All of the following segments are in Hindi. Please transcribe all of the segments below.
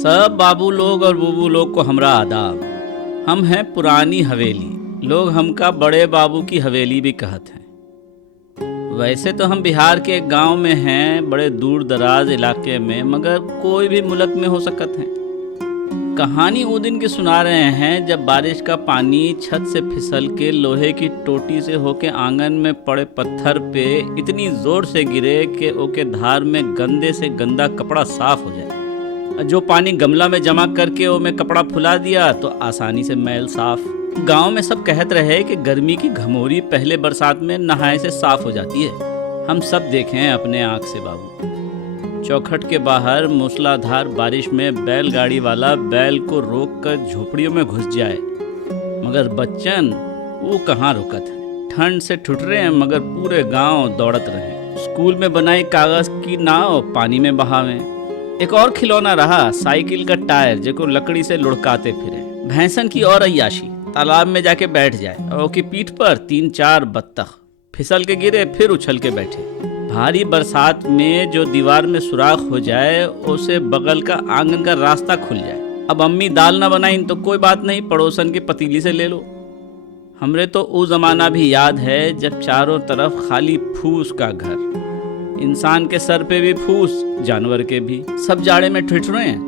सब बाबू लोग और बूबू लोग को हमरा आदाब। हम हैं पुरानी हवेली, लोग हमका बड़े बाबू की हवेली भी कहते हैं। वैसे तो हम बिहार के एक गांव में हैं, बड़े दूर दराज इलाके में, मगर कोई भी मुल्क में हो सकत हैं। कहानी वो दिन की सुना रहे हैं जब बारिश का पानी छत से फिसल के लोहे की टोटी से होके आंगन में पड़े पत्थर पे इतनी जोर से गिरे कि ओके धार में गंदे से गंदा कपड़ा साफ हो जाए। जो पानी गमला में जमा करके वो में कपड़ा फुला दिया तो आसानी से मैल साफ। गांव में सब कहत रहे कि गर्मी की घमोरी पहले बरसात में नहाए से साफ हो जाती है। हम सब देखे हैं अपने आँख से बाबू। चौखट के बाहर मूसलाधार बारिश में बैलगाड़ी वाला बैल को रोक कर झोपड़ियों में घुस जाए, मगर बच्चन वो कहाँ रुकत है। ठंड से ठुठरे हैं मगर पूरे गांव दौड़त रहे। स्कूल में बनाई कागज की नाव पानी में बहावें। एक और खिलौना रहा साइकिल का टायर, जेको लकड़ी से लुढ़काते फिरे। भैंसन की और अय्याशी, तालाब में जाके बैठ जाए और उसकी पीठ पर 3-4 बत्तख फिसल के गिरे फिर उछल के बैठे। भारी बरसात में जो दीवार में सुराख हो जाए उसे बगल का आंगन का रास्ता खुल जाए। अब अम्मी दाल ना बनाई तो कोई बात नहीं, पड़ोसन की पतीली से ले लो। हमरे तो वो जमाना भी याद है जब चारों तरफ खाली फूस का घर, इंसान के सर पे भी फूस, जानवर के भी। सब जाड़े में ठिठुरे हैं,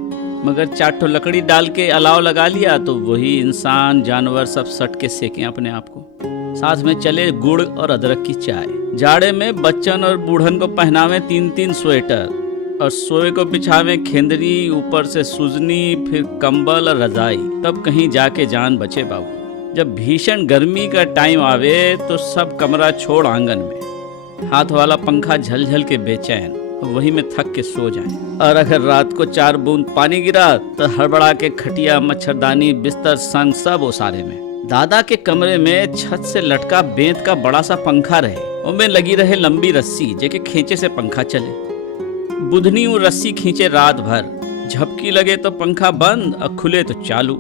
मगर 4 ठो लकड़ी डाल के अलाव लगा लिया तो वही इंसान जानवर सब सट के सेकें अपने आप को। साथ में चले गुड़ और अदरक की चाय। जाड़े में बच्चन और बूढ़न को पहनावे 3-3 स्वेटर और सोए को बिछावे खेंदरी, ऊपर से सुजनी, फिर कंबल और रजाई। तब कहीं जाके जान बचे बाबू। जब भीषण गर्मी का टाइम आवे तो सब कमरा छोड़ आंगन में, हाथ वाला पंखा झलझल के बेचैन, वही में थक के सो जाएं। और अगर रात को 4 बूंद पानी गिरा तो हड़बड़ा के खटिया, मच्छरदानी, बिस्तर संग सब ओसारे में। दादा के कमरे में छत से लटका बेंत का बड़ा सा पंखा रहे, उनमें लगी रहे लंबी रस्सी जेके खींचे से पंखा चले। बुधनी वो रस्सी खींचे रात भर, झपकी लगे तो पंखा बंद और खुले तो चालू।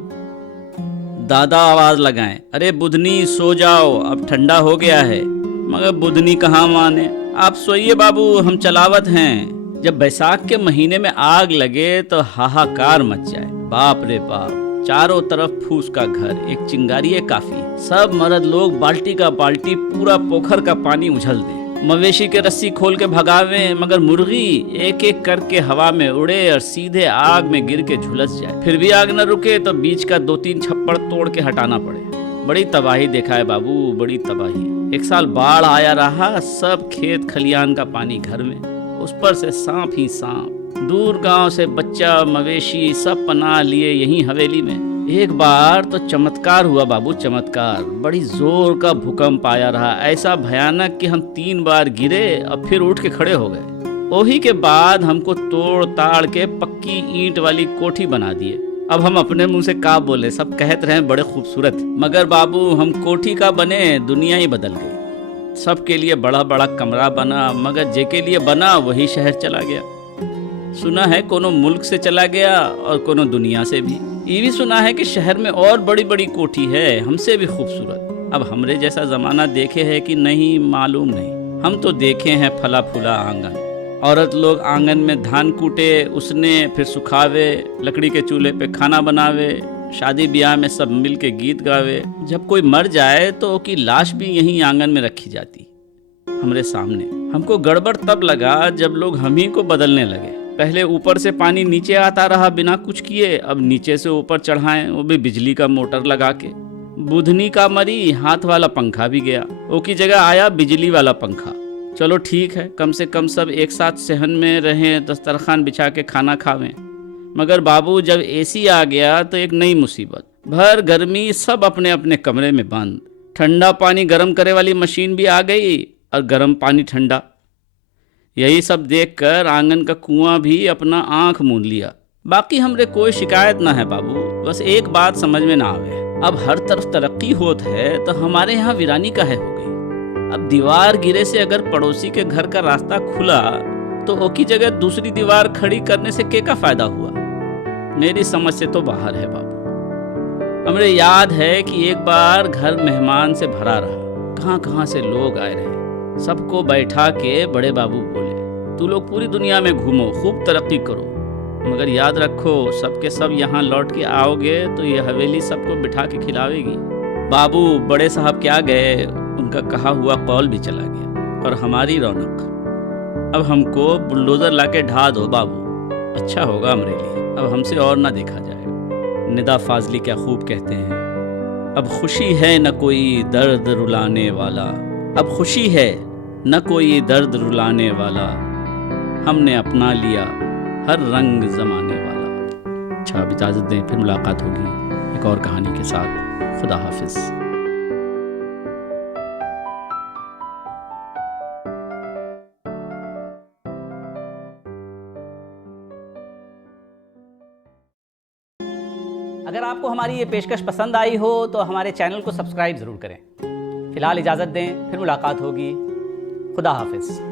दादा आवाज लगाएं, अरे बुधनी सो जाओ, अब ठंडा हो गया है। मगर बुधनी कहाँ माने, आप सोइए बाबू, हम चलावत हैं। जब बैसाख के महीने में आग लगे तो हाहाकार मच जाए। बाप रे बाप, चारों तरफ फूस का घर, एक चिंगारी काफी। सब मर्द लोग बाल्टी का बाल्टी पूरा पोखर का पानी उछल दे। मवेशी के रस्सी खोल के भगावे, मगर मुर्गी एक एक करके हवा में उड़े और सीधे आग में गिर के झुलस जाए। फिर भी आग न रुके तो बीच का 2-3 छप्पड़ तोड़ के हटाना पड़े। बड़ी तबाही देखा है बाबू, बड़ी तबाही। एक साल बाढ़ आया रहा, सब खेत खलियान का पानी घर में, उस पर से सांप ही सांप। दूर गांव से बच्चा मवेशी सब पनाह लिए यहीं हवेली में। एक बार तो चमत्कार हुआ बाबू, चमत्कार। बड़ी जोर का भूकंप आया रहा, ऐसा भयानक कि हम 3 बार गिरे और फिर उठ के खड़े हो गए। ओही के बाद हमको तोड़ ताड़ के पक्की ईंट वाली कोठी बना दिए। अब हम अपने मुंह से का बोले, सब कहते रहे बड़े खूबसूरत, मगर बाबू हम कोठी का बने दुनिया ही बदल गई। सबके लिए बड़ा बड़ा कमरा बना, मगर जेके लिए बना वही शहर चला गया। सुना है कोनो मुल्क से चला गया और कोनो दुनिया से भी। ये भी सुना है कि शहर में और बड़ी बड़ी कोठी है, हमसे भी खूबसूरत। अब हमरे जैसा जमाना देखे है कि नहीं मालूम नहीं। हम तो देखे हैं फला फूला आंगन, औरत लोग आंगन में धान कूटे, उसने फिर सुखावे, लकड़ी के चूल्हे पे खाना बनावे, शादी ब्याह में सब मिल के गीत गावे। जब कोई मर जाए तो उसकी लाश भी यहीं आंगन में रखी जाती हमरे सामने। हमको गड़बड़ तब लगा जब लोग हम ही को बदलने लगे। पहले ऊपर से पानी नीचे आता रहा बिना कुछ किए, अब नीचे से ऊपर चढ़ाएं, वो भी बिजली का मोटर लगा के। बुधनी का मरी, हाथ वाला पंखा भी गया, वो की जगह आया बिजली वाला पंखा। चलो ठीक है, कम से कम सब एक साथ सहन में रहें, दस्तरखान बिछा के खाना खावें। मगर बाबू जब एसी आ गया तो एक नई मुसीबत। भर गर्मी सब अपने अपने कमरे में बंद। ठंडा पानी गर्म करे वाली मशीन भी आ गई और गर्म पानी ठंडा। यही सब देखकर आंगन का कुआं भी अपना आंख मूंद लिया। बाकी हमरे कोई शिकायत ना है बाबू, बस एक बात समझ में ना आवे, अब हर तरफ तरक्की होत है तो हमारे यहाँ वीरानी काहे हो गई। अब दीवार गिरे से अगर पड़ोसी के घर का रास्ता खुला तो ओकी जगह दूसरी दीवार खड़ी करने से क्या फायदा हुआ। मेरी समझ से तो बाहर है बाबू। हमरे याद है कि एक बार घर मेहमान से भरा रहा, कहाँ कहाँ से लोग आए रहे। सबको बैठा के बड़े बाबू बोले, तू लोग पूरी दुनिया में घूमो, खूब तरक्की करो, मगर याद रखो, सबके सब यहाँ लौट के आओगे तो ये हवेली सबको बिठा के खिलावेगी। बाबू बड़े साहब क्या गए, उनका कहा हुआ कौल भी चला गया। और हमारी रौनक, अब हमको बुलडोज़र लाके ढा दो बाबू, अच्छा होगा हमारे लिए। अब हमसे और ना देखा जाएगा। निदा फाजली क्या खूब कहते हैं, अब खुशी है न कोई दर्द रुलाने वाला। अब खुशी है न कोई दर्द रुलाने वाला, हमने अपना लिया हर रंग ज़माने वाला। अच्छा, अब इजाज़त दें, फिर मुलाकात होगी एक और कहानी के साथ। खुदा हाफिज़। अगर आपको हमारी ये पेशकश पसंद आई हो तो हमारे चैनल को सब्सक्राइब ज़रूर करें। फ़िलहाल इजाज़त दें, फिर मुलाकात होगी। खुदा हाफिज़।